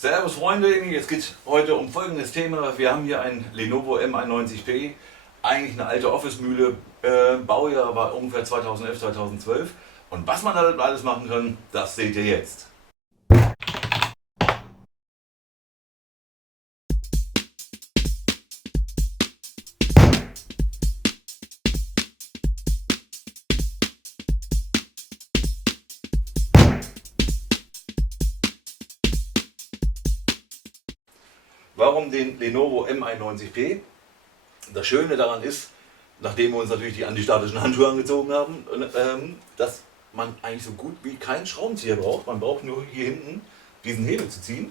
Servus Freunde, jetzt geht es heute um folgendes Thema. Wir haben hier ein Lenovo M91P, eigentlich eine alte Office-Mühle, Baujahr war ungefähr 2011, 2012. Und was man da alles machen kann, das seht ihr jetzt. Warum den Lenovo M91P? Das Schöne daran ist, nachdem wir uns natürlich die antistatischen Handschuhe angezogen haben, dass man eigentlich so gut wie keinen Schraubenzieher braucht. Man braucht nur hier hinten diesen Hebel zu ziehen.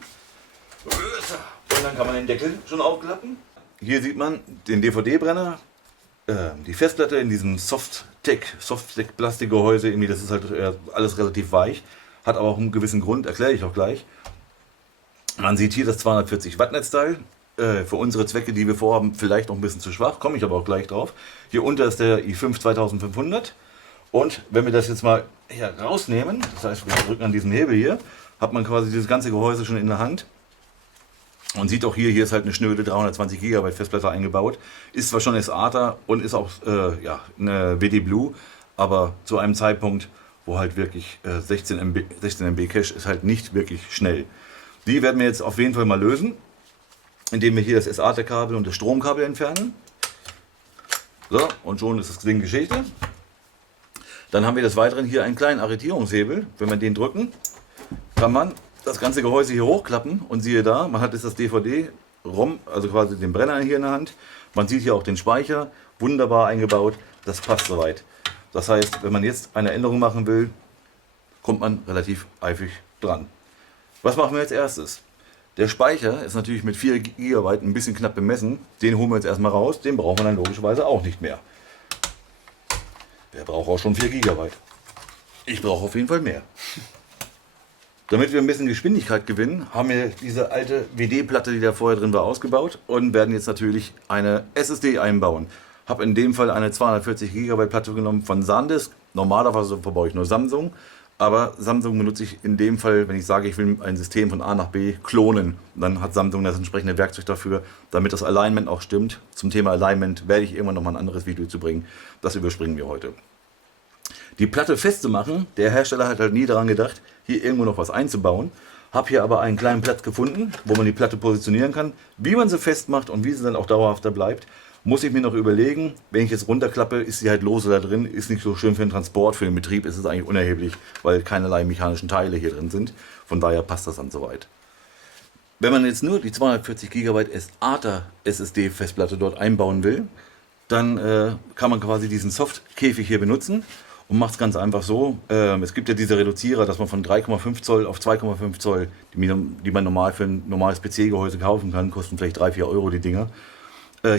Und dann kann man den Deckel schon aufklappen. Hier sieht man den DVD-Brenner, die Festplatte in diesem Soft-Tech-Plastikgehäuse. Das ist halt alles relativ weich, hat aber auch einen gewissen Grund, erkläre ich auch gleich. Man sieht hier das 240 Watt Netzteil, für unsere Zwecke, die wir vorhaben, vielleicht noch ein bisschen zu schwach, komme ich aber auch gleich drauf. Hier unter ist der i5 2500 und wenn wir das jetzt mal hier rausnehmen, das heißt wir drücken an diesen Hebel hier, hat man quasi dieses ganze Gehäuse schon in der Hand und sieht auch hier ist halt eine schnöde 320 GB Festplatte eingebaut, ist zwar schon SATA und ist auch eine WD Blue, aber zu einem Zeitpunkt, wo halt wirklich 16 MB Cache ist halt nicht wirklich schnell. Die werden wir jetzt auf jeden Fall mal lösen, indem wir hier das SATA-Kabel und das Stromkabel entfernen. So, und schon ist das Ding Geschichte. Dann haben wir des Weiteren hier einen kleinen Arretierungshebel. Wenn wir den drücken, kann man das ganze Gehäuse hier hochklappen und siehe da, man hat jetzt das DVD-ROM, also quasi den Brenner hier in der Hand. Man sieht hier auch den Speicher, wunderbar eingebaut, das passt soweit. Das heißt, wenn man jetzt eine Änderung machen will, kommt man relativ eifrig dran. Was machen wir als erstes? Der Speicher ist natürlich mit 4 GB ein bisschen knapp bemessen. Den holen wir jetzt erstmal raus. Den brauchen wir dann logischerweise auch nicht mehr. Wer braucht auch schon 4 GB? Ich brauche auf jeden Fall mehr. Damit wir ein bisschen Geschwindigkeit gewinnen, haben wir diese alte WD-Platte, die da vorher drin war, ausgebaut und werden jetzt natürlich eine SSD einbauen. Habe in dem Fall eine 240 GB Platte genommen von SanDisk. Normalerweise verbaue ich nur Samsung. Aber Samsung benutze ich in dem Fall, wenn ich sage, ich will ein System von A nach B klonen. Dann hat Samsung das entsprechende Werkzeug dafür, damit das Alignment auch stimmt. Zum Thema Alignment werde ich irgendwann noch mal ein anderes Video zu bringen. Das überspringen wir heute. Die Platte festzumachen, der Hersteller hat halt nie daran gedacht, hier irgendwo noch was einzubauen. Habe hier aber einen kleinen Platz gefunden, wo man die Platte positionieren kann. Wie man sie festmacht und wie sie dann auch dauerhafter bleibt, muss ich mir noch überlegen. Wenn ich jetzt runterklappe, ist sie halt lose da drin, ist nicht so schön für den Transport, für den Betrieb ist es eigentlich unerheblich, weil keinerlei mechanischen Teile hier drin sind. Von daher passt das dann soweit. Wenn man jetzt nur die 240 GB SATA SSD Festplatte dort einbauen will, dann kann man quasi diesen Soft-Käfig hier benutzen und macht es ganz einfach so. Es gibt ja diese Reduzierer, dass man von 3,5 Zoll auf 2,5 Zoll, die man normal für ein normales PC-Gehäuse kaufen kann, kosten vielleicht 3-4 Euro die Dinger,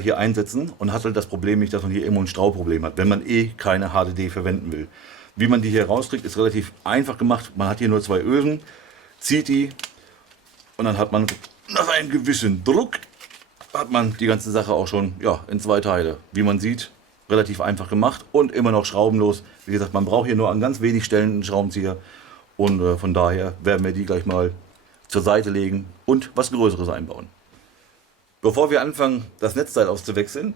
hier einsetzen und hat halt das Problem nicht, dass man hier irgendwo ein Strauproblem hat, wenn man keine HDD verwenden will. Wie man die hier rauskriegt, ist relativ einfach gemacht. Man hat hier nur 2 Ösen, zieht die und dann hat man nach einem gewissen Druck hat man die ganze Sache auch schon in 2 Teile. Wie man sieht, relativ einfach gemacht und immer noch schraubenlos. Wie gesagt, man braucht hier nur an ganz wenig Stellen einen Schraubenzieher und von daher werden wir die gleich mal zur Seite legen und was Größeres einbauen. Bevor wir anfangen, das Netzteil auszuwechseln,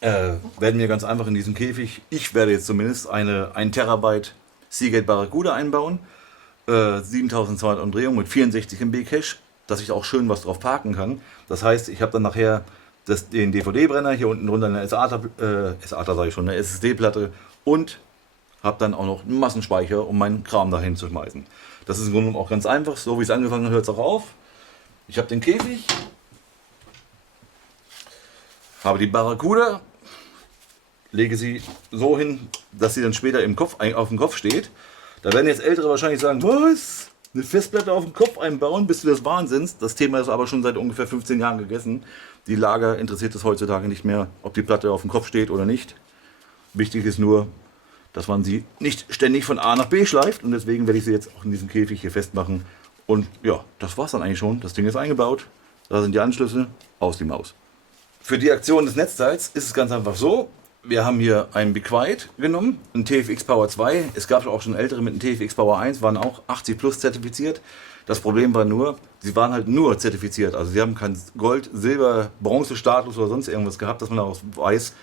werden wir ganz einfach in diesem Käfig, ich werde jetzt zumindest, 1 Terabyte Seagate Barracuda einbauen, 7200 Umdrehungen mit 64 MB Cache, dass ich auch schön was drauf parken kann. Das heißt, ich habe dann nachher den DVD-Brenner, hier unten drunter eine eine SSD-Platte und habe dann auch noch einen Massenspeicher, um meinen Kram dahin zu schmeißen. Das ist im Grunde auch ganz einfach, so wie es angefangen hat, hört es auch auf. Ich habe den Käfig. Habe die Barracuda, lege sie so hin, dass sie dann später auf dem Kopf steht. Da werden jetzt Ältere wahrscheinlich sagen, was? Eine Festplatte auf dem Kopf einbauen, bist du des Wahnsinns? Das Thema ist aber schon seit ungefähr 15 Jahren gegessen. Die Lager interessiert es heutzutage nicht mehr, ob die Platte auf dem Kopf steht oder nicht. Wichtig ist nur, dass man sie nicht ständig von A nach B schleift und deswegen werde ich sie jetzt auch in diesem Käfig hier festmachen. Und ja, das war es dann eigentlich schon. Das Ding ist eingebaut, da sind die Anschlüsse, aus die Maus. Für die Aktion des Netzteils ist es ganz einfach so, wir haben hier einen Be Quiet genommen, einen TFX Power 2. Es gab auch schon ältere mit einem TFX Power 1, waren auch 80 plus zertifiziert. Das Problem war nur, sie waren halt nur zertifiziert. Also sie haben keinen Gold, Silber, Bronze-Status oder sonst irgendwas gehabt, dass man daraus weiß.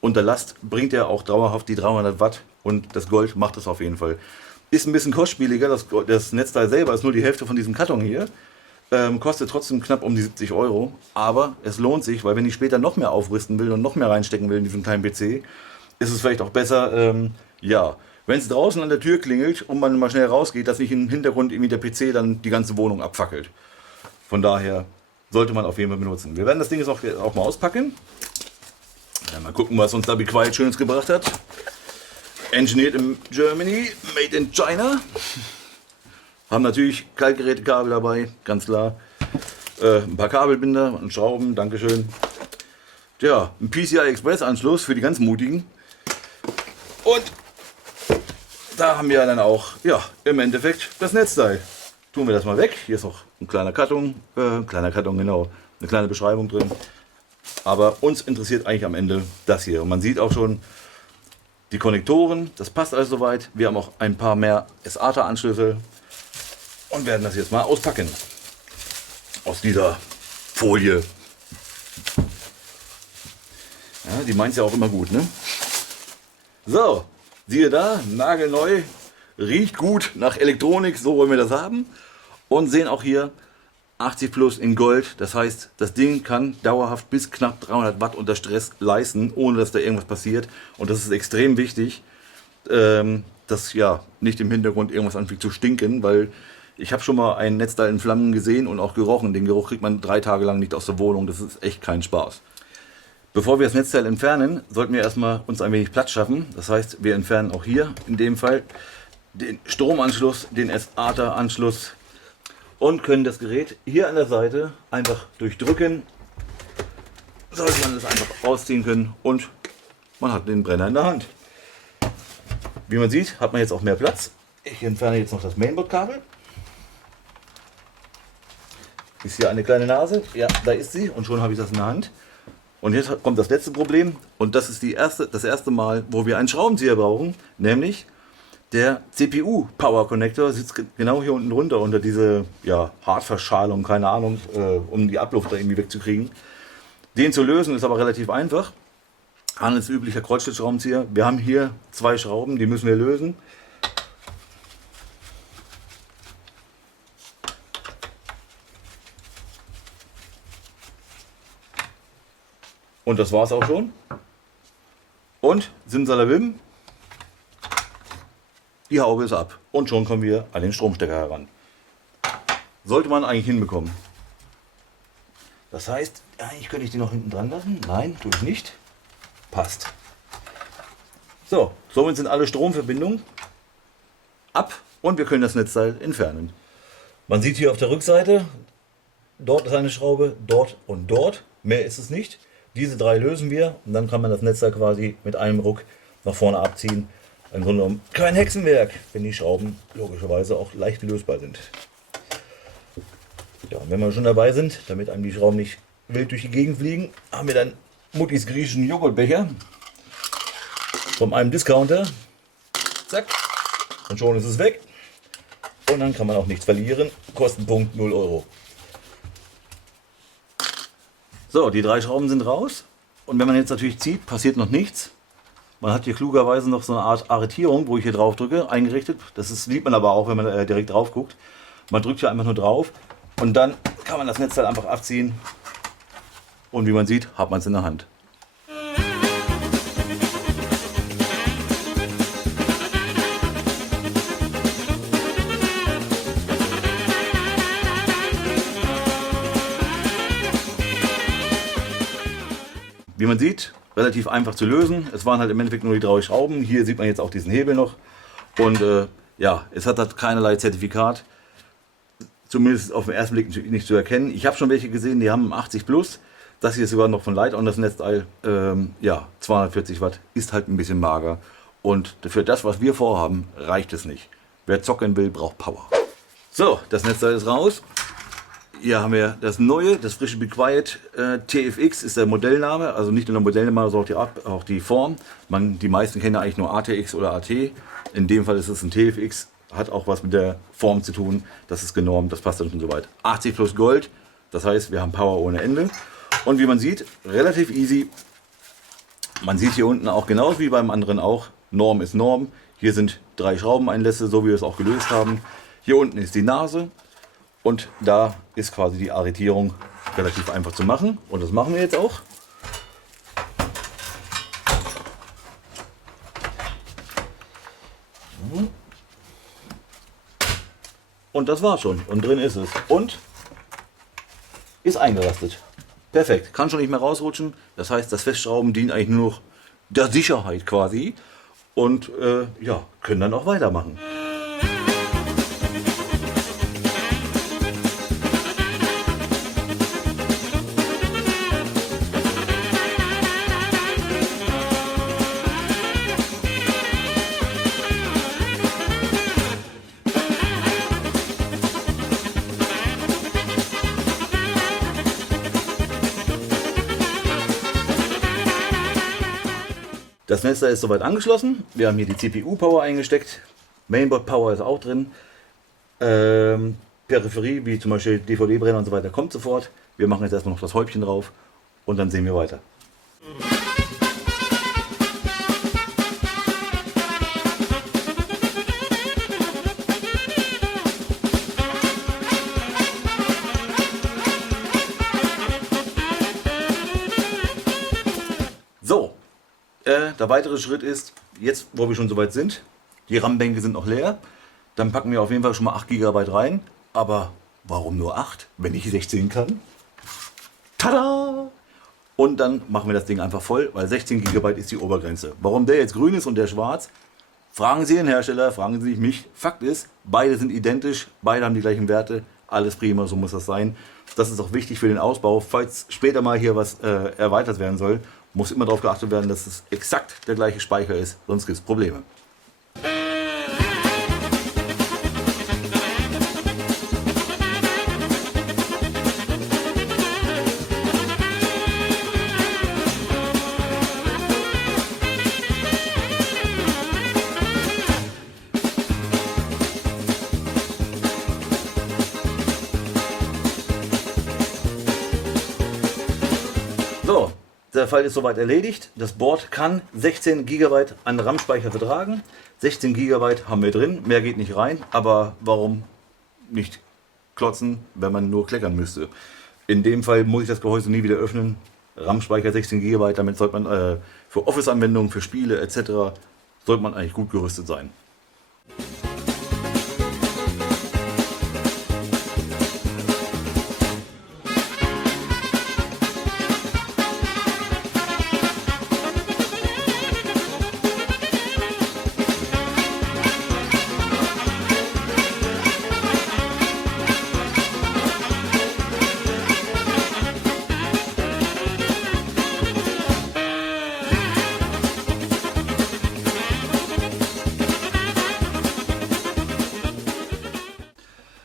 Unter Last bringt er auch dauerhaft die 300 Watt und das Gold macht es auf jeden Fall. Ist ein bisschen kostspieliger, das Netzteil selber ist nur die Hälfte von diesem Karton hier. Kostet trotzdem knapp um die 70 Euro, aber es lohnt sich, weil wenn ich später noch mehr aufrüsten will und noch mehr reinstecken will in diesen kleinen PC, ist es vielleicht auch besser, ja, wenn es draußen an der Tür klingelt und man mal schnell rausgeht, dass nicht im Hintergrund irgendwie der PC dann die ganze Wohnung abfackelt. Von daher sollte man auf jeden Fall benutzen. Wir werden das Ding jetzt auch mal auspacken. Ja, mal gucken, was uns da Be Quiet Schönes gebracht hat. Engineered in Germany, made in China. Haben natürlich Kaltgerätekabel dabei, ganz klar. Ein paar Kabelbinder und Schrauben, Dankeschön. Tja, ein PCI Express Anschluss für die ganz Mutigen. Und da haben wir dann auch, ja, im Endeffekt das Netzteil. Tun wir das mal weg. Hier ist auch ein kleiner Karton, genau, eine kleine Beschreibung drin. Aber uns interessiert eigentlich am Ende das hier. Und man sieht auch schon die Konnektoren, das passt alles soweit. Wir haben auch ein paar mehr SATA-Anschlüsse und werden das jetzt mal auspacken. Aus dieser Folie. Ja, die meint ja auch immer gut, ne? So, siehe da, nagelneu, riecht gut nach Elektronik, so wollen wir das haben. Und sehen auch hier 80 plus in Gold, das heißt, das Ding kann dauerhaft bis knapp 300 Watt unter Stress leisten, ohne dass da irgendwas passiert. Und das ist extrem wichtig, dass ja nicht im Hintergrund irgendwas anfängt zu stinken, weil ich habe schon mal ein Netzteil in Flammen gesehen und auch gerochen. Den Geruch kriegt man 3 Tage lang nicht aus der Wohnung, das ist echt kein Spaß. Bevor wir das Netzteil entfernen, sollten wir erstmal uns ein wenig Platz schaffen. Das heißt, wir entfernen auch hier in dem Fall den Stromanschluss, den SATA-Anschluss und können das Gerät hier an der Seite einfach durchdrücken. Sollte man das einfach rausziehen können und man hat den Brenner in der Hand. Wie man sieht, hat man jetzt auch mehr Platz. Ich entferne jetzt noch das Mainboard-Kabel. Ist hier eine kleine Nase? Ja, da ist sie und schon habe ich das in der Hand. Und jetzt kommt das letzte Problem und das ist das erste Mal, wo wir einen Schraubenzieher brauchen, nämlich der CPU Power Connector sitzt genau hier unten drunter unter diese Hartverschalung, keine Ahnung, um die Abluft da irgendwie wegzukriegen. Den zu lösen ist aber relativ einfach. Handelsüblicher Kreuzschlitzschraubenzieher. Wir haben hier 2 Schrauben, die müssen wir lösen. Und das war's auch schon. Und simsalabim, die Haube ist ab. Und schon kommen wir an den Stromstecker heran. Sollte man eigentlich hinbekommen. Das heißt, eigentlich könnte ich die noch hinten dran lassen. Nein, tue ich nicht. Passt. So, somit sind alle Stromverbindungen ab und wir können das Netzteil entfernen. Man sieht hier auf der Rückseite, dort ist eine Schraube, dort und dort. Mehr ist es nicht. Diese 3 lösen wir und dann kann man das Netzteil quasi mit einem Ruck nach vorne abziehen. Im Grunde genommen kein Hexenwerk, wenn die Schrauben logischerweise auch leicht lösbar sind. Ja, und wenn wir schon dabei sind, damit einem die Schrauben nicht wild durch die Gegend fliegen, haben wir dann Muttis griechischen Joghurtbecher von einem Discounter. Zack. Und schon ist es weg. Und dann kann man auch nichts verlieren. Kostenpunkt 0 Euro. So, die 3 Schrauben sind raus. Und wenn man jetzt natürlich zieht, passiert noch nichts. Man hat hier klugerweise noch so eine Art Arretierung, wo ich hier drauf drücke, eingerichtet. Sieht man aber auch, wenn man direkt drauf guckt. Man drückt hier einfach nur drauf und dann kann man das Netzteil einfach abziehen. Und wie man sieht, hat man es in der Hand. Wie man sieht, relativ einfach zu lösen. Es waren halt im Endeffekt nur die 3 Schrauben. Hier sieht man jetzt auch diesen Hebel noch. Und ja, es hat halt keinerlei Zertifikat. Zumindest auf den ersten Blick nicht zu erkennen. Ich habe schon welche gesehen, die haben 80 plus. Das hier ist sogar noch von Lite-On, das Netzteil. Ja, 240 Watt ist halt ein bisschen mager. Und für das, was wir vorhaben, reicht es nicht. Wer zocken will, braucht Power. So, das Netzteil ist raus. Hier haben wir das neue, das frische Be Quiet. TFX ist der Modellname, also nicht nur der Modellname, sondern auch die Form. Die meisten kennen ja eigentlich nur ATX oder AT. In dem Fall ist es ein TFX. hat auch was mit der Form zu tun. Das ist genormt, das passt dann schon soweit. 80 plus Gold, das heißt, wir haben Power ohne Ende. Und wie man sieht, relativ easy. Man sieht hier unten auch genauso wie beim anderen auch, Norm ist Norm. Hier sind 3 Schraubeneinlässe, so wie wir es auch gelöst haben. Hier unten ist die Nase und da ist quasi die Arretierung relativ einfach zu machen. Und das machen wir jetzt auch. Und das war's schon. Und drin ist es. Und ist eingerastet. Perfekt. Kann schon nicht mehr rausrutschen. Das heißt, das Festschrauben dient eigentlich nur noch der Sicherheit quasi. Und ja, können dann auch weitermachen. Das Netzteil ist soweit angeschlossen. Wir haben hier die CPU-Power eingesteckt. Mainboard-Power ist auch drin. Peripherie, wie zum Beispiel DVD-Brenner und so weiter, kommt sofort. Wir machen jetzt erstmal noch das Häubchen drauf und dann sehen wir weiter. So. Der weitere Schritt ist, jetzt wo wir schon soweit sind, die RAM-Bänke sind noch leer, dann packen wir auf jeden Fall schon mal 8 GB rein. Aber warum nur 8, wenn ich 16 kann? Tada! Und dann machen wir das Ding einfach voll, weil 16 GB ist die Obergrenze. Warum der jetzt grün ist und der schwarz, fragen Sie den Hersteller, fragen Sie nicht mich. Fakt ist, beide sind identisch, beide haben die gleichen Werte, alles prima, so muss das sein. Das ist auch wichtig für den Ausbau, falls später mal hier was erweitert werden soll. Muss immer darauf geachtet werden, dass es exakt der gleiche Speicher ist, sonst gibt es Probleme. So. Der Fall ist soweit erledigt. Das Board kann 16 GB an RAM-Speicher vertragen. 16 GB haben wir drin, mehr geht nicht rein. Aber warum nicht klotzen, wenn man nur kleckern müsste? In dem Fall muss ich das Gehäuse nie wieder öffnen. RAM-Speicher 16 GB, damit sollte man für Office-Anwendungen, für Spiele etc. sollte man eigentlich gut gerüstet sein.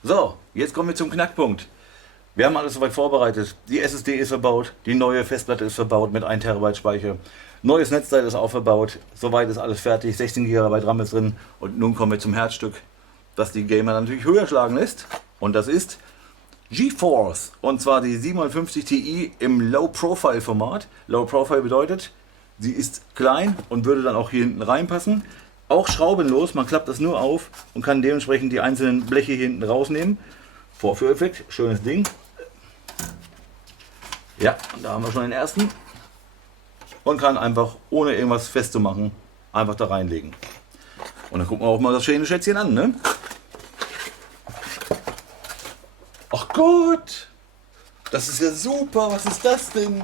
So, jetzt kommen wir zum Knackpunkt. Wir haben alles soweit vorbereitet. Die SSD ist verbaut, die neue Festplatte ist verbaut mit 1 TB Speicher. Neues Netzteil ist auch verbaut. Soweit ist alles fertig, 16 GB RAM ist drin. Und nun kommen wir zum Herzstück, das die Gamer natürlich höher schlagen lässt. Und das ist GeForce. Und zwar die 750 Ti im Low-Profile-Format. Low-Profile bedeutet, sie ist klein und würde dann auch hier hinten reinpassen. Auch schraubenlos, man klappt das nur auf und kann dementsprechend die einzelnen Bleche hier hinten rausnehmen. Vorführeffekt, schönes Ding. Ja, da haben wir schon den ersten. Und kann einfach, ohne irgendwas festzumachen, einfach da reinlegen. Und dann gucken wir auch mal das schöne Schätzchen an, ne? Ach Gott! Das ist ja super, was ist das denn?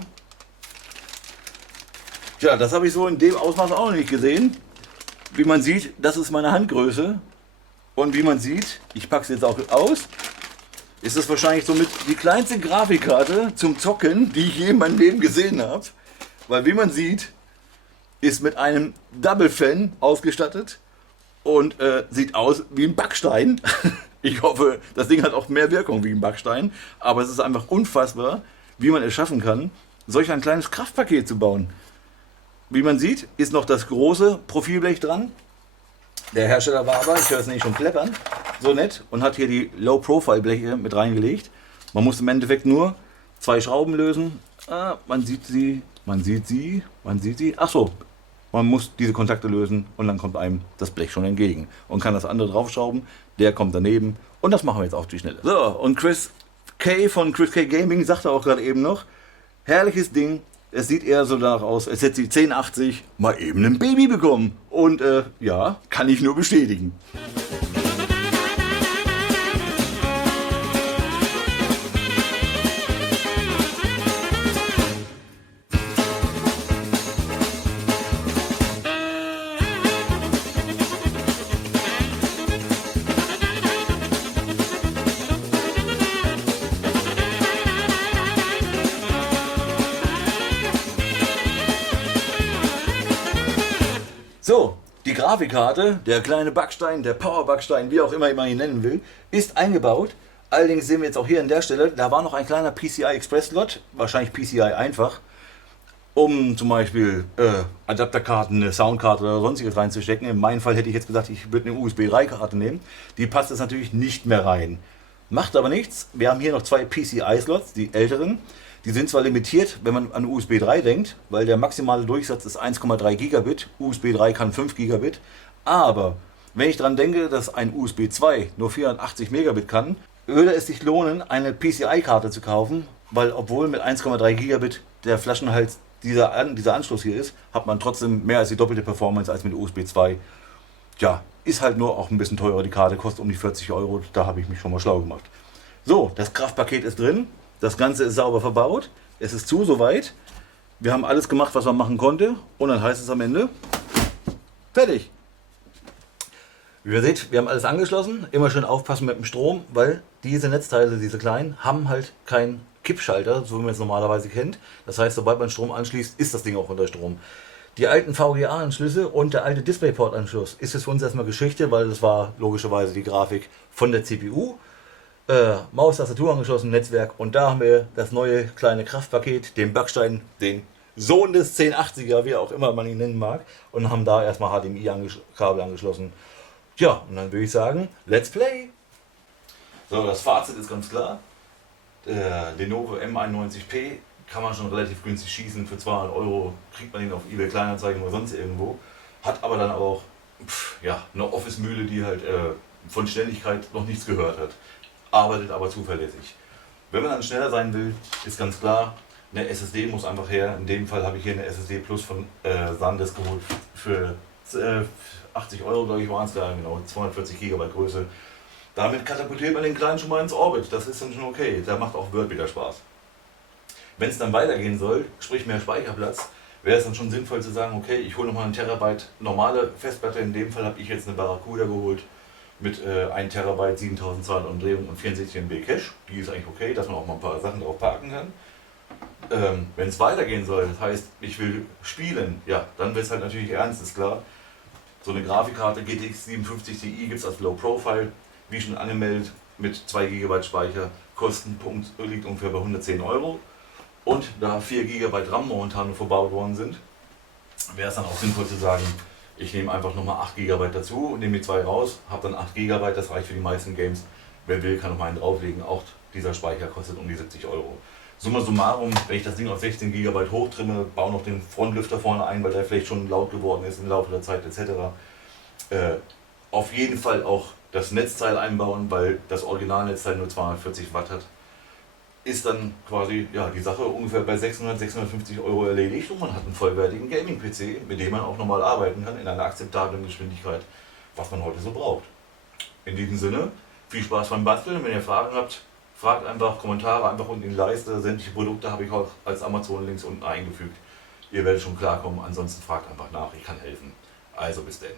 Tja, das habe ich so in dem Ausmaß auch noch nicht gesehen. Wie man sieht, das ist meine Handgröße. Und wie man sieht, ich packe es jetzt auch aus, ist das wahrscheinlich somit die kleinste Grafikkarte zum Zocken, die ich je in meinem Leben gesehen habe. Weil wie man sieht, ist mit einem Double Fan ausgestattet und sieht aus wie ein Backstein. Ich hoffe, das Ding hat auch mehr Wirkung wie ein Backstein. Aber es ist einfach unfassbar, wie man es schaffen kann, solch ein kleines Kraftpaket zu bauen. Wie man sieht, ist noch das große Profilblech dran. Der Hersteller war aber, ich höre es nicht schon pleppern, so nett und hat hier die Low-Profile-Bleche mit reingelegt. Man muss im Endeffekt nur zwei Schrauben lösen. Man sieht sie, man sieht sie, man sieht sie. Ach so, man muss diese Kontakte lösen und dann kommt einem das Blech schon entgegen und kann das andere draufschrauben. Der kommt daneben und das machen wir jetzt auf die Schnelle. So, und Chris K von Chris K Gaming sagte auch gerade eben noch, herrliches Ding. Es sieht eher so danach aus, als hätte sie 1080 mal eben ein Baby bekommen. Und ja, kann ich nur bestätigen. So, die Grafikkarte, der kleine Backstein, der Power-Backstein, wie auch immer man ihn nennen will, ist eingebaut. Allerdings sehen wir jetzt auch hier an der Stelle, da war noch ein kleiner PCI Express Slot, wahrscheinlich PCI einfach, um zum Beispiel Adapterkarten, eine Soundkarte oder sonstiges reinzustecken. In meinem Fall hätte ich jetzt gesagt, ich würde eine USB 3-Karte nehmen. Die passt jetzt natürlich nicht mehr rein. Macht aber nichts. Wir haben hier noch zwei PCI-Slots, die älteren. Die sind zwar limitiert, wenn man an USB 3 denkt, weil der maximale Durchsatz ist 1,3 Gigabit, USB 3 kann 5 Gigabit, aber wenn ich daran denke, dass ein USB 2 nur 480 Megabit kann, würde es sich lohnen, eine PCI-Karte zu kaufen, weil obwohl mit 1,3 Gigabit der Flaschenhals dieser Anschluss hier ist, hat man trotzdem mehr als die doppelte Performance als mit USB 2. Ja, ist halt nur auch ein bisschen teurer, die Karte kostet um die 40 Euro, da habe ich mich schon mal schlau gemacht. So, das Kraftpaket ist drin. Das Ganze ist sauber verbaut. Es ist soweit. Wir haben alles gemacht, was man machen konnte. Und dann heißt es am Ende, fertig. Wie ihr seht, wir haben alles angeschlossen. Immer schön aufpassen mit dem Strom, weil diese Netzteile, diese kleinen, haben halt keinen Kippschalter, so wie man es normalerweise kennt. Das heißt, sobald man Strom anschließt, ist das Ding auch unter Strom. Die alten VGA-Anschlüsse und der alte DisplayPort-Anschluss ist jetzt für uns erstmal Geschichte, weil das war logischerweise die Grafik von der CPU. Maus, Tastatur angeschlossen, Netzwerk und da haben wir das neue kleine Kraftpaket, den Backstein, den Sohn des 1080er, wie auch immer man ihn nennen mag, und haben da erstmal HDMI-Kabel angeschlossen. Ja, und dann würde ich sagen, let's play! So, das Fazit ist ganz klar. Der Lenovo M91P kann man schon relativ günstig schießen. Für 200 Euro kriegt man ihn auf eBay Kleinanzeigen oder sonst irgendwo. Hat aber dann auch ja, eine Office-Mühle, die halt von Schnelligkeit noch nichts gehört hat. Arbeitet aber zuverlässig. Wenn man dann schneller sein will, ist ganz klar, eine SSD muss einfach her. In dem Fall habe ich hier eine SSD Plus von SanDisk geholt für 80 Euro, glaube ich, waren es da, genau, 240 GB Größe. Damit katapultiert man den Kleinen schon mal ins Orbit, das ist dann schon okay, da macht auch Word wieder Spaß. Wenn es dann weitergehen soll, sprich mehr Speicherplatz, wäre es dann schon sinnvoll zu sagen, okay, ich hole nochmal einen Terabyte normale Festplatte, in dem Fall habe ich jetzt eine Barracuda geholt, mit 1 Terabyte, 7200 Umdrehungen und 64 MB Cache. Die ist eigentlich okay, dass man auch mal ein paar Sachen drauf parken kann. Wenn es weitergehen soll, das heißt, ich will spielen, ja, dann wird es halt natürlich ernst, ist klar. So eine Grafikkarte GTX 57 Ti gibt es als Low Profile, wie schon angemeldet, mit 2 GB Speicher. Kostenpunkt liegt ungefähr bei 110 Euro. Und da 4 GB RAM momentan verbaut worden sind, wäre es dann auch sinnvoll zu sagen, ich nehme einfach nochmal 8 GB dazu und nehme die 2 raus, habe dann 8 GB, das reicht für die meisten Games. Wer will, kann noch mal einen drauflegen. Auch dieser Speicher kostet um die 70 Euro. Summa summarum, wenn ich das Ding auf 16 GB hochtrimme, baue noch den Frontlüfter vorne ein, weil der vielleicht schon laut geworden ist im Laufe der Zeit etc. Auf jeden Fall auch das Netzteil einbauen, weil das Originalnetzteil nur 240 Watt hat. Ist dann quasi ja, die Sache ungefähr bei 600, 650 Euro erledigt und man hat einen vollwertigen Gaming-PC, mit dem man auch normal arbeiten kann in einer akzeptablen Geschwindigkeit, was man heute so braucht. In diesem Sinne, viel Spaß beim Basteln. Wenn ihr Fragen habt, fragt einfach, Kommentare einfach unten in die Leiste. Sämtliche Produkte habe ich auch als Amazon-Links unten eingefügt. Ihr werdet schon klarkommen, ansonsten fragt einfach nach, ich kann helfen. Also bis denn.